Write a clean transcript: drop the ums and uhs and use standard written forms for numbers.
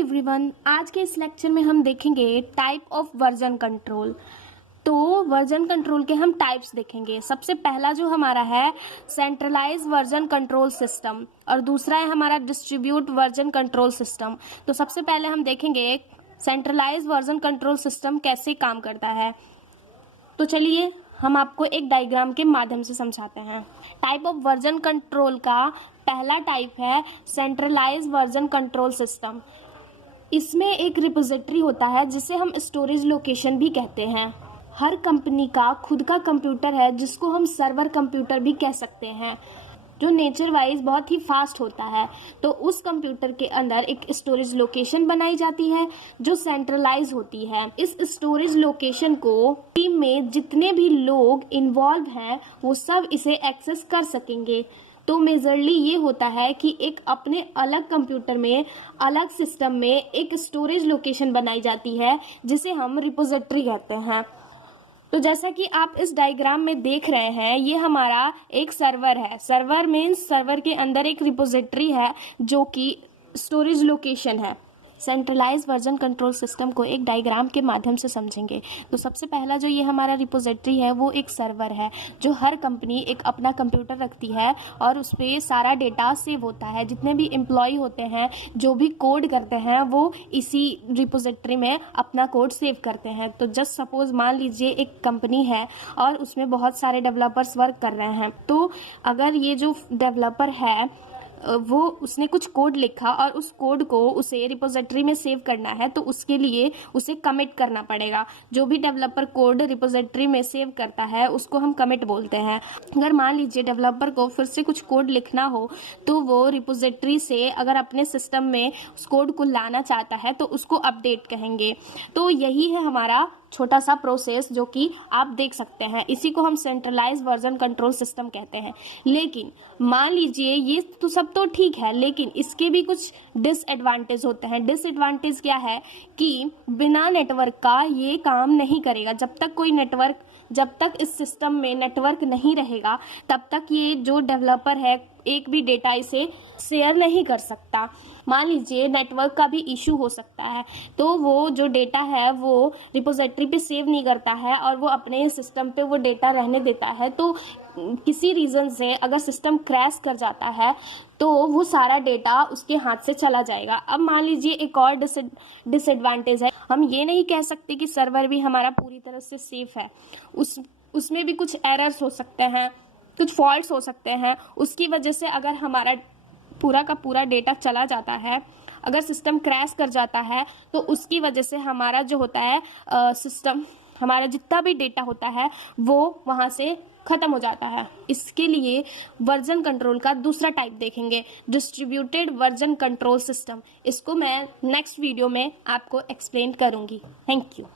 Everyone, आज के इस लेक्चर में हम देखेंगे टाइप ऑफ वर्जन कंट्रोल। तो वर्जन कंट्रोल के हम टाइप्स देखेंगे। सबसे पहला जो हमारा है सेंट्रलाइज वर्जन कंट्रोल सिस्टम और दूसरा है हमारा डिस्ट्रीब्यूट वर्जन कंट्रोल सिस्टम। तो सबसे पहले हम देखेंगे सेंट्रलाइज वर्जन कंट्रोल सिस्टम कैसे काम करता है। तो चलिए हम आपको एक डायग्राम के माध्यम से समझाते हैं। टाइप ऑफ वर्जन कंट्रोल का पहला टाइप है सेंट्रलाइज वर्जन कंट्रोल सिस्टम। इसमें एक रिपोजिटरी होता है जिसे हम स्टोरेज लोकेशन भी कहते हैं। हर कंपनी का खुद का कंप्यूटर है जिसको हम सर्वर कंप्यूटर भी कह सकते हैं, जो नेचर वाइज बहुत ही फास्ट होता है। तो उस कंप्यूटर के अंदर एक स्टोरेज लोकेशन बनाई जाती है जो सेंट्रलाइज होती है। इस स्टोरेज लोकेशन को टीम में जितने भी लोग इन्वॉल्व हैं वो सब इसे एक्सेस कर सकेंगे। तो मेजरली ये होता है कि एक अपने अलग कंप्यूटर में अलग सिस्टम में एक स्टोरेज लोकेशन बनाई जाती है जिसे हम रिपोजिटरी कहते हैं। तो जैसा कि आप इस डायग्राम में देख रहे हैं, ये हमारा एक सर्वर है। सर्वर मीन्स सर्वर के अंदर एक रिपोजिटरी है जो कि स्टोरेज लोकेशन है। सेंट्रलाइज वर्जन कंट्रोल सिस्टम को एक डायग्राम के माध्यम से समझेंगे। तो सबसे पहला जो ये हमारा रिपोजिटरी है वो एक सर्वर है, जो हर कंपनी एक अपना कंप्यूटर रखती है और उस पर सारा डेटा सेव होता है। जितने भी एम्प्लॉय होते हैं, जो भी कोड करते हैं, वो इसी रिपोजिटरी में अपना कोड सेव करते हैं। तो जस्ट सपोज मान लीजिए एक कंपनी है और उसमें बहुत सारे डेवलपर्स वर्क कर रहे हैं। तो अगर ये जो डेवलपर है वो उसने कुछ कोड लिखा और उस कोड को उसे रिपोजिटरी में सेव करना है, तो उसके लिए उसे कमिट करना पड़ेगा। जो भी डेवलपर कोड रिपोजिटरी में सेव करता है उसको हम कमिट बोलते हैं। अगर मान लीजिए डेवलपर को फिर से कुछ कोड लिखना हो तो वो रिपोजिटरी से अगर अपने सिस्टम में उस कोड को लाना चाहता है तो उसको अपडेट कहेंगे। तो यही है हमारा छोटा सा प्रोसेस जो कि आप देख सकते हैं। इसी को हम सेंट्रलाइज वर्जन कंट्रोल सिस्टम कहते हैं। लेकिन मान लीजिए ये तो सब तो ठीक है, लेकिन इसके भी कुछ डिसएडवांटेज होते हैं। डिसएडवांटेज क्या है कि बिना नेटवर्क का ये काम नहीं करेगा। जब तक इस सिस्टम में नेटवर्क नहीं रहेगा तब तक ये जो डेवलपर है एक भी डेटा इसे शेयर नहीं कर सकता। मान लीजिए नेटवर्क का भी इशू हो सकता है, तो वो जो डेटा है वो रिपोजिटरी पे सेव नहीं करता है और वो अपने सिस्टम पे वो डेटा रहने देता है। तो किसी रीज़न से अगर सिस्टम क्रैश कर जाता है तो वो सारा डेटा उसके हाथ से चला जाएगा। अब मान लीजिए एक और डिसएडवांटेज है, हम ये नहीं कह सकते कि सर्वर भी हमारा पूरी तरह से सेफ है। उसमें भी कुछ एरर्स हो सकते हैं, कुछ फॉल्ट्स हो सकते हैं। उसकी वजह से अगर हमारा पूरा का पूरा डेटा चला जाता है, अगर सिस्टम क्रैश कर जाता है, तो उसकी वजह से हमारा जो होता है सिस्टम, हमारा जितना भी डेटा होता है वो वहाँ से ख़त्म हो जाता है। इसके लिए वर्जन कंट्रोल का दूसरा टाइप देखेंगे, डिस्ट्रीब्यूटेड वर्जन कंट्रोल सिस्टम। इसको मैं नेक्स्ट वीडियो में आपको एक्सप्लेन करूँगी। Thank you.